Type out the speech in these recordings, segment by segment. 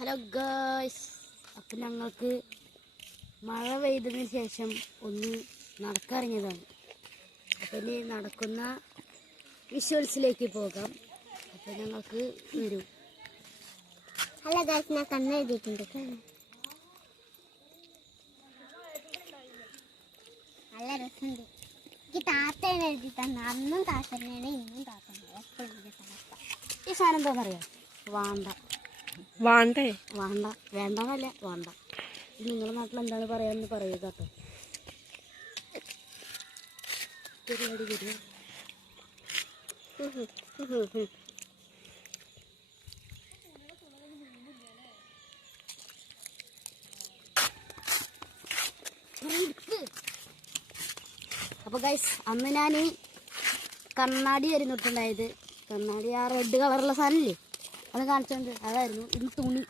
Hello guys, അപ്പം ഞങ്ങൾക്ക് മഴ പെയ്തതിന് ശേഷം ഒന്ന് നടക്കാറിഞ്ഞതാണ്. അപ്പം ഇനി നടക്കുന്ന വിഷ്വൽസിലേക്ക് പോകാം. അപ്പം ഞങ്ങൾക്ക് വരും. ഹലോ ഗായ്സ്, ഞാൻ കണ്ണെഴുതിയിട്ടുണ്ട്. നല്ല രസമുണ്ട്. എനിക്ക് താത്തേനെ എഴുതി തന്നെ. അന്നും താത്തന്നെയാണ്, ഇന്നും താത്തന്നെയാണ്. എപ്പോഴും ഈ സാധനം എന്താണെന്നറിയാം? വേണ്ടെന്നല്ല, വേണ്ട. നിങ്ങളുടെ നാട്ടിൽ എന്താണ് പറയാന്ന് പറയുക കേട്ടോ. പരിപാടി വരും. അപ്പോൾ ഗൈസ്, അന്ന് ഞാൻ കണ്ണാടി വരുന്നിട്ടുണ്ടായത്. കണ്ണാടി ആ റെഡ് കളറുള്ള സാധനമില്ലേ, അത് കാണിച്ചോണ്ട് അതായിരുന്നു. ഇത് തുണി.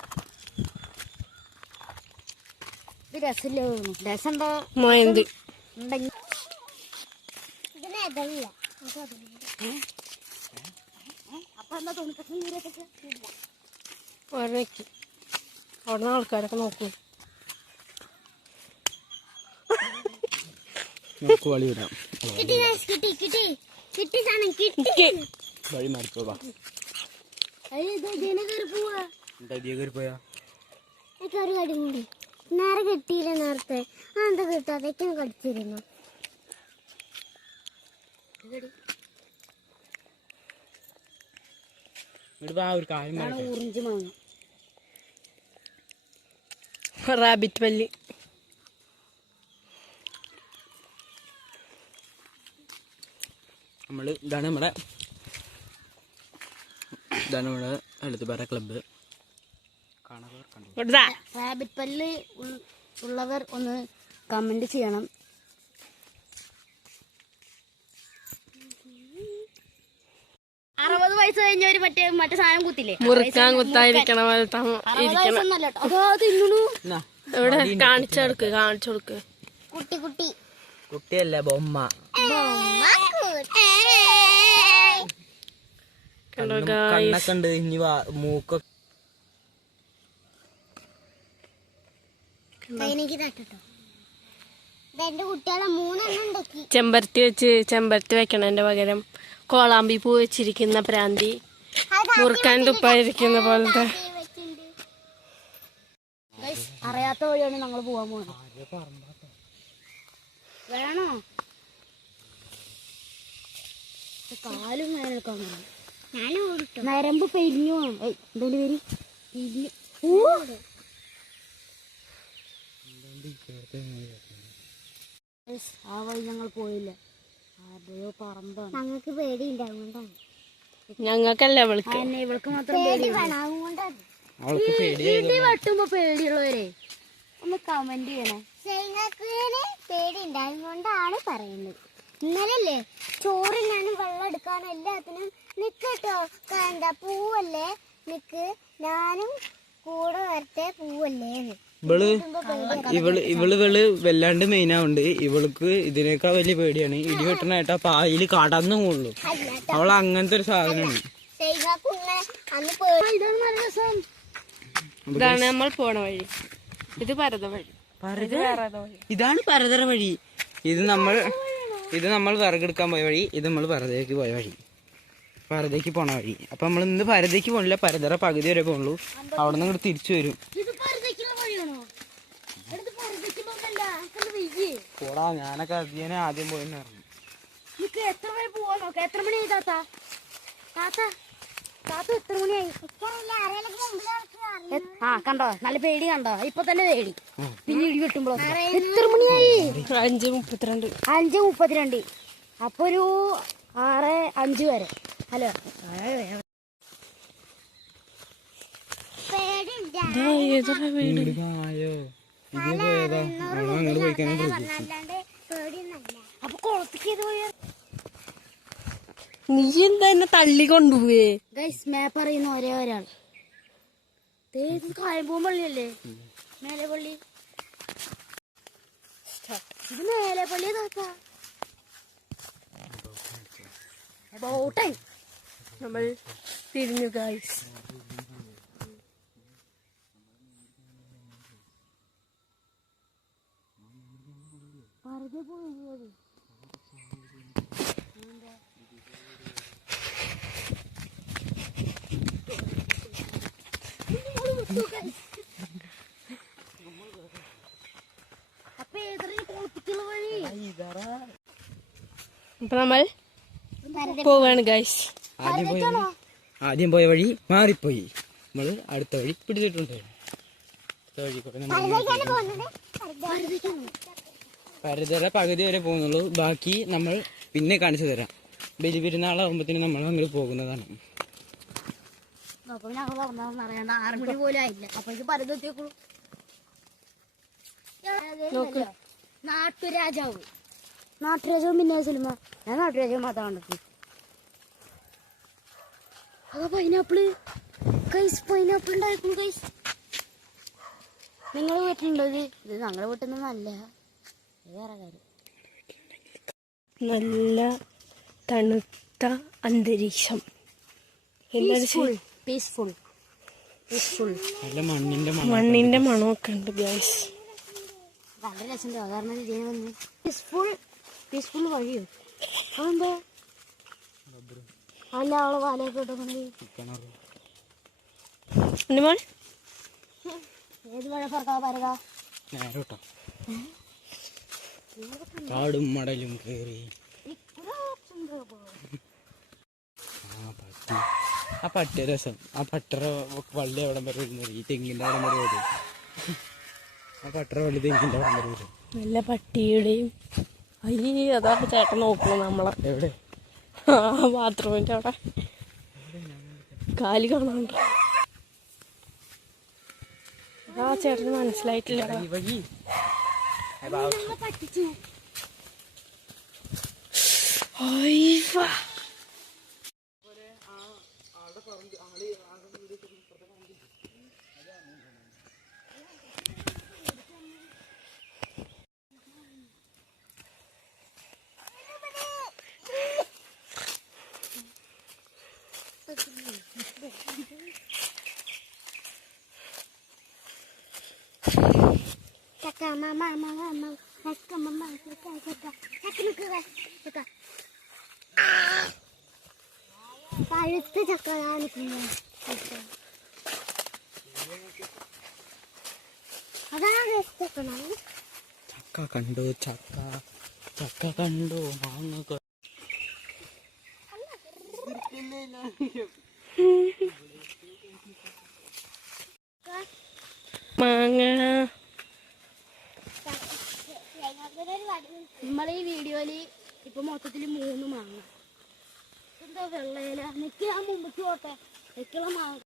ഇത് രസമില്ല തോന്നുന്നു. രസം ഉണ്ടെങ്കിൽ അപ്പൊ എന്താ തുണിക്കൊക്കെ അവിടെ ആൾക്കാരൊക്കെ നോക്കൂ. വഴി മാറിപ്പോവാ. ഒരു കടി കൂടി നേരെ കിട്ടിയില്ല. നേരത്തെ എന്താ കിട്ടാതൊക്കെ കടിച്ചിരുന്നു. ഓറഞ്ച് മാങ്ങ, റാബിറ്റ് പല്ലി. ഇതാണ് നമ്മുടെ എഴുത്തുപാറ ക്ലബ്ബ്. റാബിറ്റ് പല്ല് ഉള്ളവർ ഒന്ന് കമന്റ് ചെയ്യണം. അറുപത് വയസ്സ് കഴിഞ്ഞവര് മറ്റേ സാധനം കുത്തില്ലേ, മുറുക്കാൻ കുത്തായിരിക്കണ ഇവിടെ കാണിച്ചു കൊടുക്ക്. കുട്ടിയല്ല, ബൊമ്മ. കണ്ണൊക്കെ ഉണ്ട്, ഇനി മൂക്കൊക്കെ. ചെമ്പരത്തി വെക്കണതിന്റെ പകരം കോളാമ്പി പൂ വെച്ചിരിക്കുന്ന പ്രാന്തി, മുറുക്കാൻ തുപ്പായിരിക്കുന്ന പോലത്തെ. അറിയാത്ത വഴിയാണ് ഞങ്ങൾ പോവാൻ പോകുന്നത്. വേണോ? കാലും വേനൽക്കാൻ നരമ്പ് പെരിഞ്ഞു. എന്തെങ്കിലും പേര് ആ വഴി ഞങ്ങൾ പോയില്ല. ആരുടെയോ പറമ്പാണ്. ഞങ്ങൾക്ക് പേടിയുണ്ടാവുകൊണ്ടാണ്. ഞങ്ങൾക്കല്ല, ഇവൾക്ക് മാത്രം വെട്ടുമ്പോ പേടിയുള്ളവരെ ഒന്ന് കമന്റ് ചെയ്യണേ. പേടിയുണ്ടാവുകൊണ്ടാണ് പറയുന്നത്. ഇന്നലല്ലേ ചോറിനാനും വെള്ളം എടുക്കാനും എല്ലാത്തിനും നിക്കട്ടോ. എന്താ പൂവല്ലേ നിക്ക്, ഞാനും കൂടെ വരട്ടെ പൂവല്ലേ. ഇവള് വല്ലാണ്ട് മെയിനാവുണ്ട്. ഇവൾക്ക് ഇതിനേക്കാൾ വലിയ പേടിയാണ് ഇടി വെട്ടണായിട്ട് ആ പായില് കടന്നു കൊള്ളു. അവൾ അങ്ങനത്തെ ഒരു സാധനമാണ്. ഇതാണ് നമ്മൾ പോണ വഴി. ഇത് പരത വഴി. ഇതാണ് പരതര വഴി. ഇത് നമ്മൾ വിറകെടുക്കാൻ പോയ വഴി. ഇത് നമ്മൾ പരതയ്ക്ക് പോയ വഴി, പരതയ്ക്ക് പോണ വഴി. അപ്പൊ നമ്മൾ ഇന്ന് പരതയ്ക്ക് പോണില്ല, പരതറ പകുതി വരെ പോണുള്ളൂ. അവിടെ നിന്ന് ഇങ്ങോട്ട് തിരിച്ചു വരും. പോടാ, ഞാനൊക്കെ അതിനെ ആദ്യം പോയെന്ന് പറഞ്ഞു. എത്ര മണി പോവാ നോക്കാം. എത്ര മണിയായി താത്ത? എത്ര മണിയായി? കണ്ടോ, നല്ല പേടി കണ്ടോ? ഇപ്പൊ തന്നെ പേടി. പിന്നെ ഇടി വെട്ടുമ്പോ എത്ര മണിയായി? 5:32. അപ്പൊ ഒരു 6:05 വരെ. ഹലോ, അപ്പൊ കുളത്തേക്ക് നീ എന്താ എന്നെ തള്ളി കൊണ്ടുപോയേ? മാപ്പ് അറിയുന്ന ഒരേ ഒരാൾ കായമ്പൂൻ പള്ളിയല്ലേ, മേലെ പള്ളി. ഇത് മേലെ പള്ളി നോക്കാം. ബോട്ടായി നമ്മൾ തിരിഞ്ഞു ഗായ്സ്. അപ്പൊ ഏതൊരു കുളിപ്പിക്കുള്ള വഴി അപ്പൊ നമ്മൾ പോവാണ് ഗൈസ്. ആദ്യം പോയ വഴി മാറിപ്പോയി. നമ്മള് അടുത്ത വഴി പിടിച്ചിട്ടുണ്ട്. അടുത്ത വഴി കൂടെ പരതര പകുതി വരെ പോകുന്നുള്ളൂ. ബാക്കി നമ്മൾ പിന്നെ കാണിച്ചു തരാം. ബലിപെരുന്നാളാകുമ്പത്തിന് നമ്മൾ അങ്ങോട്ട് പോകുന്നതാണ്. അപ്പൊ ഞങ്ങൾ പറഞ്ഞതെന്ന് അറിയാണ്ട് 6 മണി പോലും ആയില്ല. അപ്പൊ ഇത് പരതെത്തിയേക്കുള്ളൂ. നാട്ടുരാജാവ് പിന്നെ സിനിമ ഞാൻ നാട്ടുരാജാവ് മാത്രം കണ്ടിട്ടു. അത് പൈനാപ്പിള് പൈനാപ്പിൾ ഉണ്ടായിരിക്കും കൈസ്. നിങ്ങളെ വീട്ടിലുണ്ടോ ഇത്? ഇത് ഞങ്ങളുടെ വീട്ടിൽ നിന്നല്ല, വേറെ കാര്യം. നല്ല തണുത്ത അന്തരീക്ഷം. പീസ്ഫുൾ നല്ല മണ്ണിന്റെ മണമൊക്കെ ഉണ്ട് ഗൈസ്. നല്ല രസമുണ്ടോ? കാരണം ഇതിനെ വന്ന് പീസ്ഫുൾ വഴിയോ അതെന്താ അല്ല അവളെ വാലയൊക്കെ ഇട്ടോണ്ട് ഏത് മഴ പറക്കാ പരകാ നേരോട്ടോ. കാടും മടലും കേറി ആ പട്ടി രസം. ആ പട്ടറ വള്ളി അവിടം വരെ വരുന്നത് ഈ തെങ്ങിന്റെ അവിടം വരെ വരും. ആ പട്ടറ വള്ളി തെങ്ങിന്റെ അവിടം വരെ വരും. നല്ല പട്ടിയുടെയും അതാ ചേട്ടൻ നോക്കുന്നു നമ്മളെ. എവിടെ? ആ ബാത്റൂമിന്റെ അവിടെ കാല് കാണാണ്ട്. ആ ചേട്ടന് മനസ്സിലായിട്ടില്ല. പഴുത്ത ചക്ക അതാണ് ചക്ക കണ്ടു. ചക്ക കണ്ടു. മാങ്ങ മാങ്ങ. നമ്മളെ ഈ വീഡിയോയില് ഇപ്പൊ മൊത്തത്തില് 3 മാങ്ങ. എന്താ വെള്ളയില നിൽക്കാൻ മുമ്പ് പോട്ടെ നിൽക്കുള്ള മാങ്ങ.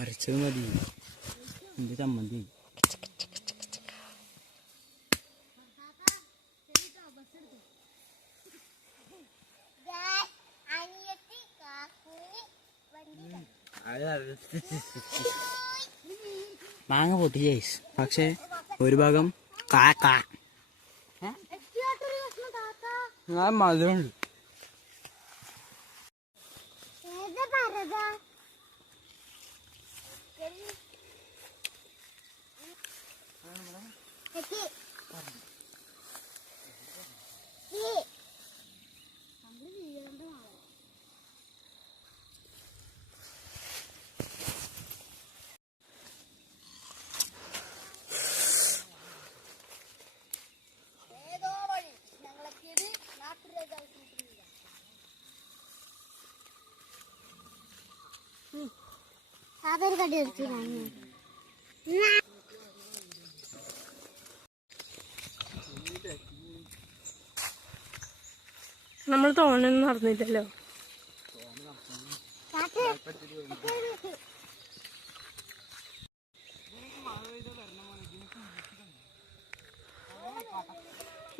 അരച്ചത് മതി. എന്റെ ചമ്മന്തി മാങ്ങ പൊട്ടി ജയ്സ്. പക്ഷെ ഒരു ഭാഗം മധുരമുണ്ട്. അതൊരു കടി എടുത്തു. നമ്മൾ തോന്നൊന്നും നടന്നില്ലല്ലോ.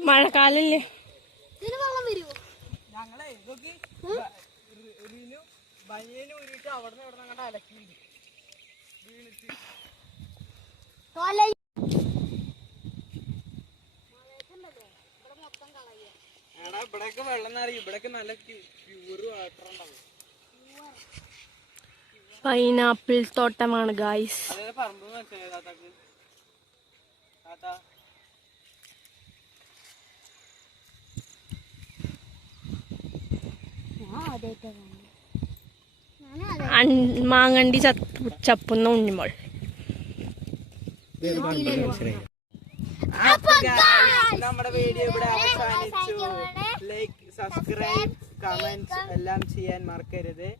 മഴക്കാലല്ലേ? വെള്ളം വരുമോ? ഇവിടൊക്കെ വെള്ളം നിറയും. ഇവിടൊക്കെ നല്ല പ്യൂർ വാട്ടർ ഉണ്ടാവും. പൈനാപ്പിൾ തോട്ടമാണ് ഗായ്സ്. ഞാൻ ആദ്യമായിട്ടാണ് മാങ്ങണ്ടി ചപ്പുന്ന ഉണ്ണിമോൾ. നമ്മുടെ വീഡിയോ ഇവിടെ അവസാനിച്ചു. ലൈക്ക്, സബ്സ്ക്രൈബ്, കമന്റ്സ് എല്ലാം ചെയ്യാൻ മറക്കരുത്.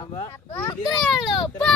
അപ്പൊ ബൈ.